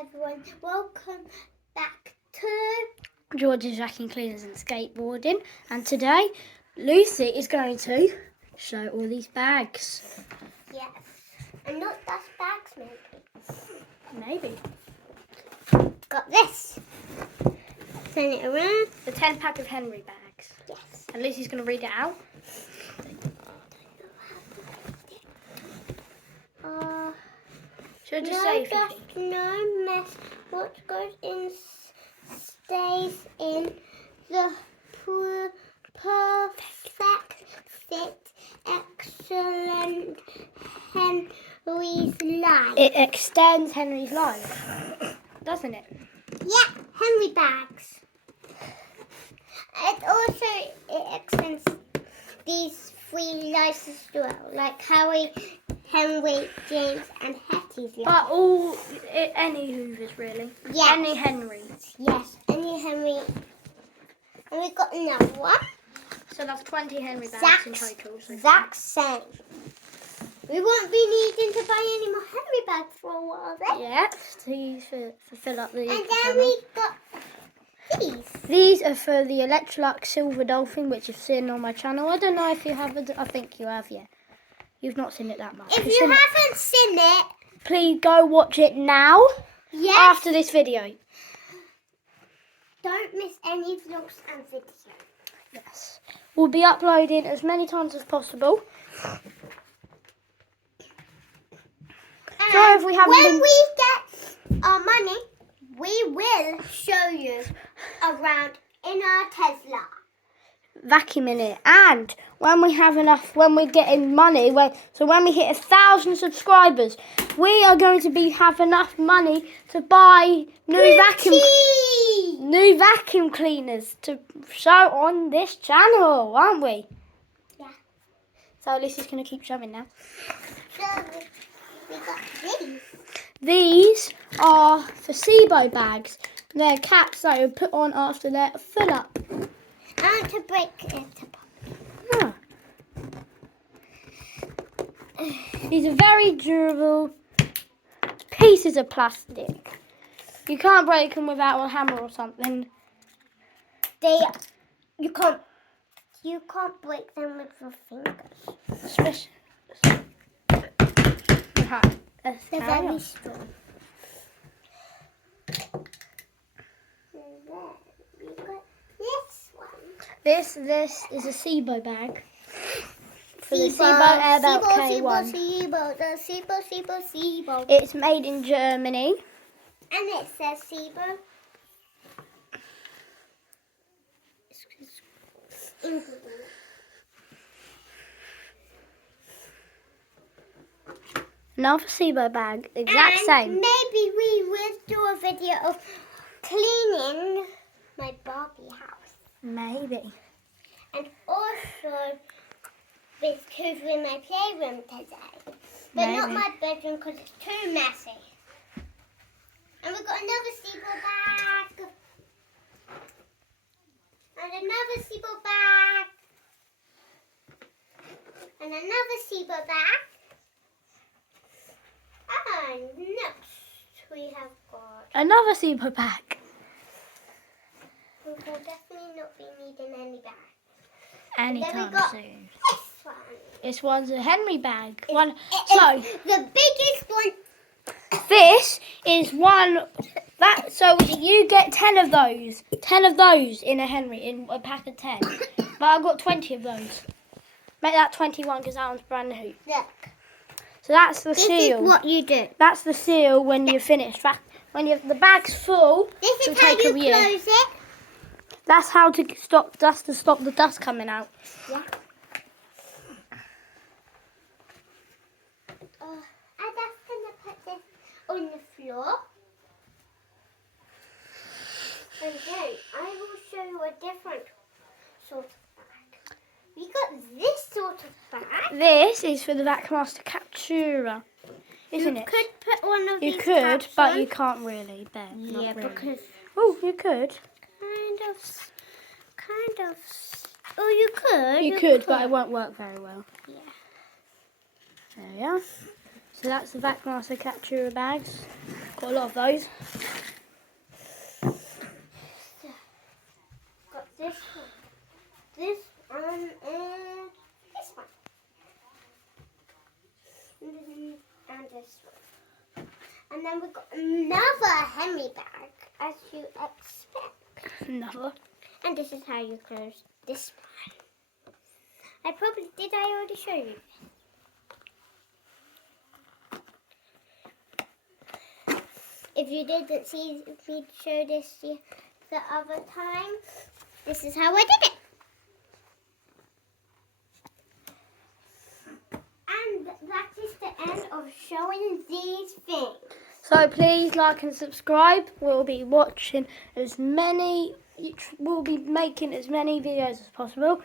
everyone, welcome back to George's Vacuum Cleaners and Skateboarding, and today Lucy is going to show all these bags. Yes, and not dust bags Maybe. Got this. Turn it around. The 10-pack of Henry bags. Yes. And Lucy's going to read it out. Should I just say if you dust, think? no mess. What goes in stays in the perfect fit. Excellent Henry's life. It extends Henry's life, doesn't it? Yeah, Henry bags. It extends these three lives as well, like Harry, Henry, James, and Hetty's life. But any Hoovers really. Yes. Any Henry. Yes, any Henry. And we got another one. So that's 20 Henry bags in total. So Exact same. We won't be needing to buy any more Henry bags for a while then. yeah, to fill up the And then channel. we got these. These are for the Electrolux Silver Dolphin, which you've seen on my channel. I don't know if you have. I think you have, yeah. You've not seen it that much. If you haven't seen it, please go watch it now. yes, After this video. don't miss any vlogs and videos. Yes. We'll be uploading as many times as possible. So if we haven't when we get our money, we will show you around in our Tesla. vacuuming it, and when we have enough, when we're getting money, when we hit 1,000 subscribers, we are going to have enough money to buy new vacuum cleaners to show on this channel, aren't we? Yeah. So Lucy's going to keep showing now. So we got these. These are for SIBO bags. They're caps that are put on after they're full up. And to break it apart. These are very durable pieces of plastic. You can't break them without a hammer or something. You can't break them with your fingers. Especially. They're very strong. And then we got this one. This is a SIBO bag. For the SIBO Airbelt K1. SIBO. It's made in Germany. And it says SIBO. Another SIBO bag, exact same. Maybe we will do a video of cleaning my Barbie house. Maybe. And also with covering my playroom today. But Maybe. not my bedroom because it's too messy. And we've got another SIBO bag. And another SIBO bag. And another SIBO bag. And next we have got... Another SIBO bag. We will definitely not be needing any bags. Anytime got soon. This one. This one's a Henry bag. It's the biggest one. This is one so you get 10 of those. 10 of those in a pack of 10. But I've got 20 of those. Make that 21 because that one's brand new. Look. So that's the This seal. is what you do. That's the seal when you're finished. When the bag's full, This it'll is how take you a year. close it. That's how to stop the dust coming out. Yeah. I'm just going to put this on the floor. And then I will show you a different sort of bag. We got this sort of bag. This is for the Vacuummaster Captura, isn't it? You could put one of You these could, caps but on. you can't really. Not Yeah, really. because Oh, you could. kind of. Oh, you could. You could, but it won't work very well. Yeah. There we are. So that's the Vac-Master Captura bags. Got a lot of those. Got this one, and this one. And this one. And then we've got another Henry bag, as you expect. Another. And this is how you close this one. I already show you? If you didn't see me show this the other time, this is how I did it. And that is the end of showing these things. So please like and subscribe. We'll be watching we'll be making as many videos as possible.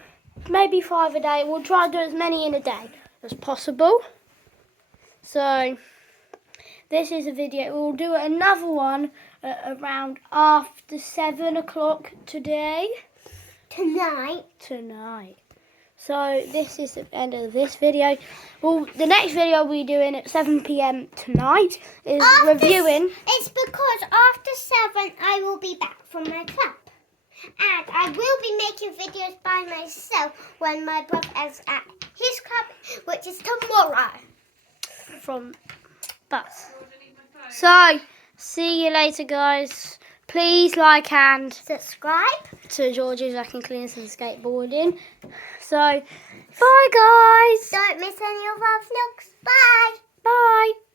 Maybe 5 a day. We'll try to do as many in a day as possible. So this is a video. We'll do another one around after 7 o'clock today. Tonight. So this is the end of this video. Well, the next video we'll be doing at 7 p.m. tonight is reviewing. It's because after 7 I will be back from my club. And I will be making videos by myself when my brother is at his club, which is tomorrow. From bus. So, see you later, guys. Please like and Subscribe to George's Vacuum Cleaners and Skateboarding. So, bye, guys. Don't miss any of our vlogs. Bye. Bye.